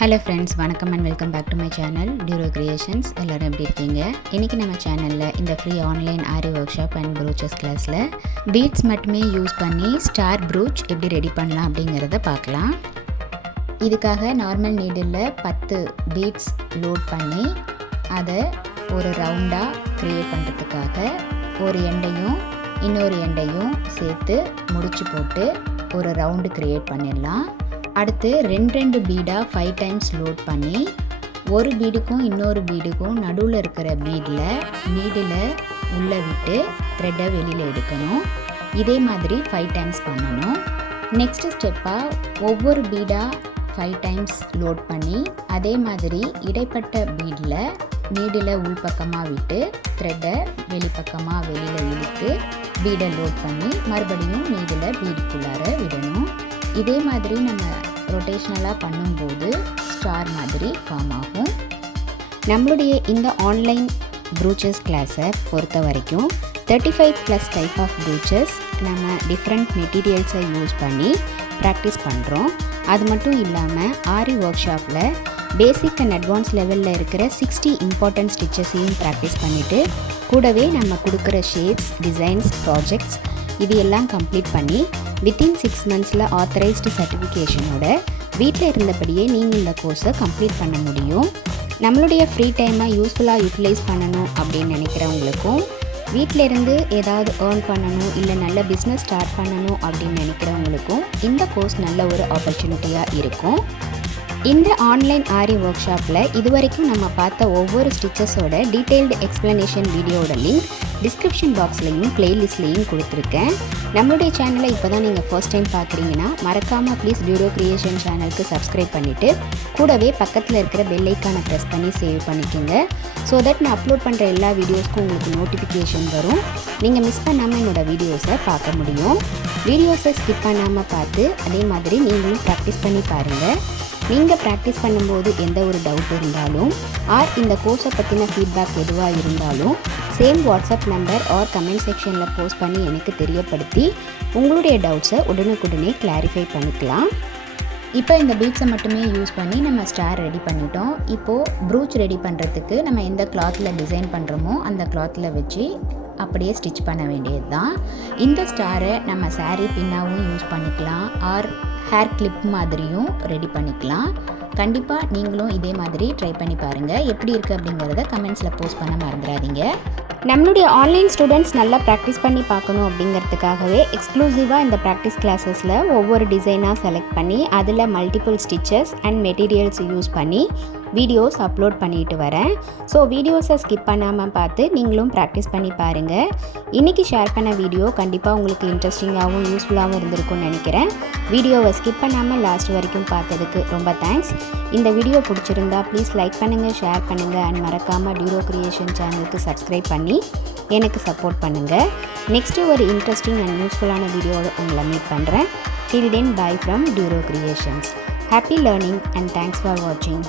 Hello friends, வணக்கம் and welcome back to my channel டியூரோ creations. எல்லோரும் எப்படி இருக்கீங்க? இன்றைக்கி நம்ம சேனலில் இந்த free online aari workshop and brooches கிளாஸில் பீட்ஸ் மட்டுமே யூஸ் பண்ணி ஸ்டார் ப்ரூச் எப்படி ரெடி பண்ணலாம் அப்படிங்கிறத பார்க்கலாம். இதுக்காக நார்மல் நீடில் 10 பீட்ஸ் லோட் பண்ணி அதை ஒரு ரவுண்டாக க்ரியேட் பண்ணுறதுக்காக ஒரு எண்டையும் இன்னொரு எண்டையும் சேர்த்து முடிச்சு போட்டு ஒரு ரவுண்டு க்ரியேட் பண்ணிடலாம். அடுத்து 2 பீடாக 5 டைம்ஸ் லோட் பண்ணி ஒரு பீடுக்கும் இன்னொரு பீடுக்கும் நடுவில் இருக்கிற நீடில் உள்ளே விட்டு த்ரெட்டை வெளியில் எடுக்கணும். இதே மாதிரி 5 டைம்ஸ் பண்ணணும். நெக்ஸ்ட் ஸ்டெப்பாக ஒவ்வொரு பீடாக 5 டைம்ஸ் லோட் பண்ணி அதே மாதிரி இடைப்பட்ட நீடில் உள்பக்கமாக விட்டு த்ரெட்டை வெளிப்பக்கமாக வெளியில் இழுத்து பீடை லோட் பண்ணி மறுபடியும் நீடில் பீடுக்குள்ளார விடணும். இதே மாதிரி நம்ம ரொட்டேஷ்னலாக பண்ணும்போது ஸ்டார் மாதிரி ஃபார்ம் ஆகும். நம்மளுடைய இந்த ஆன்லைன் ப்ரூச்சஸ் கிளாஸை பொறுத்த வரைக்கும் 35+ டைப் ஆஃப் ப்ரூச்சஸ் நம்ம டிஃப்ரெண்ட் மெட்டீரியல்ஸை யூஸ் பண்ணி ப்ராக்டிஸ் பண்ணுறோம். அது மட்டும் இல்லாமல் ஆரி ஒர்க் ஷாப்பில் பேசிக் அண்ட் அட்வான்ஸ் லெவலில் இருக்கிற 60 இம்பார்ட்டன்ட் ஸ்டிச்சஸையும் ப்ராக்டிஸ் பண்ணிவிட்டு கூடவே நம்ம கொடுக்குற ஷேப்ஸ், டிசைன்ஸ், ப்ராஜெக்ட்ஸ் இது எல்லாம் கம்ப்ளீட் பண்ணி வித்தின் 6 மந்த்ஸில் ஆத்தரைஸ்டு சர்டிஃபிகேஷனோட வீட்டில் இருந்தபடியே நீங்கள் இந்த கோர்ஸை கம்ப்ளீட் பண்ண முடியும். நம்மளுடைய ஃப்ரீ டைமை யூஸ்ஃபுல்லாக யூட்டிலைஸ் பண்ணணும் அப்படின்னு நினைக்கிறவங்களுக்கும், வீட்டில் இருந்து ஏதாவது ஏர்ன் பண்ணணும் இல்லை நல்ல பிஸ்னஸ் ஸ்டார்ட் பண்ணணும் அப்படின்னு நினைக்கிறவங்களுக்கும் இந்த கோர்ஸ் நல்ல ஒரு ஆப்பர்ச்சுனிட்டியாக இருக்கும். இந்த ஆன்லைன் ஆரி ஒர்க் ஷாப்பில் இதுவரைக்கும் நம்ம பார்த்த ஒவ்வொரு ஸ்டிச்சஸோட டீட்டெயில்டு எக்ஸ்ப்ளனேஷன் வீடியோட லிங்க் டிஸ்கிரிப்ஷன் பாக்ஸ்லையும் ப்ளேலிஸ்ட்லையும் கொடுத்துருக்கேன். நம்மளுடைய சேனலை இப்போ தான் நீங்கள் ஃபர்ஸ்ட் டைம் பார்க்குறீங்கன்னா மறக்காமல் ப்ளீஸ் டியூரோ கிரியேஷன் சேனலுக்கு சப்ஸ்கிரைப் பண்ணிவிட்டு கூடவே பக்கத்தில் இருக்கிற பெல் ஐக்கானை ப்ரெஸ் பண்ணி சேவ் பண்ணிக்கோங்க. ஸோ தட் நான் அப்லோட் பண்ணுற எல்லா வீடியோஸ்க்கும் உங்களுக்கு நோட்டிஃபிகேஷன் வரும். நீங்கள் மிஸ் பண்ணாமல் என்னோடய வீடியோஸை பார்க்க முடியும். வீடியோஸை ஸ்கிப் பண்ணாமல் பார்த்து அதே மாதிரி நீங்களும் ப்ராக்டிஸ் பண்ணி பாருங்கள். நீங்கள் ப்ராக்டிஸ் பண்ணும்போது எந்த ஒரு டவுட் இருந்தாலும் ஆர் இந்த கோர்ஸை பற்றின ஃபீட்பேக் எதுவாக இருந்தாலும் same WhatsApp number or comment செக்ஷனில் போஸ்ட் பண்ணி எனக்கு தெரியப்படுத்தி உங்களுடைய டவுட்ஸை உடனுக்குடனே கிளாரிஃபை பண்ணிக்கலாம். இப்போ இந்த பீட்ஸை மட்டுமே யூஸ் பண்ணி நம்ம ஸ்டார் ரெடி பண்ணிட்டோம். இப்போது ப்ரூச் ரெடி பண்ணுறதுக்கு நம்ம எந்த கிளாத்தில் டிசைன் பண்ணுறோமோ அந்த கிளாத்தில் வச்சு அப்படியே ஸ்டிச் பண்ண வேண்டியது தான். இந்த ஸ்டாரை நம்ம saree பின்னாவும் யூஸ் பண்ணிக்கலாம் ஆர் ஹேர் கிளிப் மாதிரியும் ரெடி பண்ணிக்கலாம். கண்டிப்பாக நீங்களும் இதே மாதிரி ட்ரை பண்ணி பாருங்கள். எப்படி இருக்குது அப்படிங்கிறத கமெண்ட்ஸில் போஸ்ட் பண்ண மறந்துடாதீங்க. நம்மளுடைய ஆன்லைன் ஸ்டூடெண்ட்ஸ் நல்லா ப்ராக்டிஸ் பண்ணி பார்க்கணும் அப்படிங்கிறதுக்காகவே எக்ஸ்க்ளூசிவாக இந்த ப்ராக்டிஸ் கிளாஸஸில் ஒவ்வொரு டிசைனாக செலக்ட் பண்ணி அதில் multiple stitches and materials use பண்ணி வீடியோஸ் அப்லோட் பண்ணிட்டு வரேன். ஸோ வீடியோஸை ஸ்கிப் பண்ணாமல் பார்த்து நீங்களும் ப்ராக்டிஸ் பண்ணி பாருங்கள். இன்றைக்கி ஷேர் பண்ண வீடியோ கண்டிப்பாக உங்களுக்கு இன்ட்ரெஸ்டிங்காகவும் யூஸ்ஃபுல்லாகவும் இருந்திருக்கும்னு நினைக்கிறேன். வீடியோவை ஸ்கிப் பண்ணாமல் லாஸ்ட் வரைக்கும் பார்த்ததுக்கு ரொம்ப தேங்க்ஸ். இந்த வீடியோ பிடிச்சிருந்தா ப்ளீஸ் லைக் பண்ணுங்கள், ஷேர் பண்ணுங்கள் அண்ட் மறக்காமல் டியூரோ கிரியேஷன் சேனலுக்கு சப்ஸ்கிரைப் பண்ணி எனக்கு சப்போர்ட் பண்ணுங்கள். நெக்ஸ்ட்டு ஒரு இன்ட்ரெஸ்டிங் அண்ட் யூஸ்ஃபுல்லான வீடியோவை உங்களை மீட் பண்ணுறேன். Till then, bye from Duro Creations. Happy learning and thanks for watching.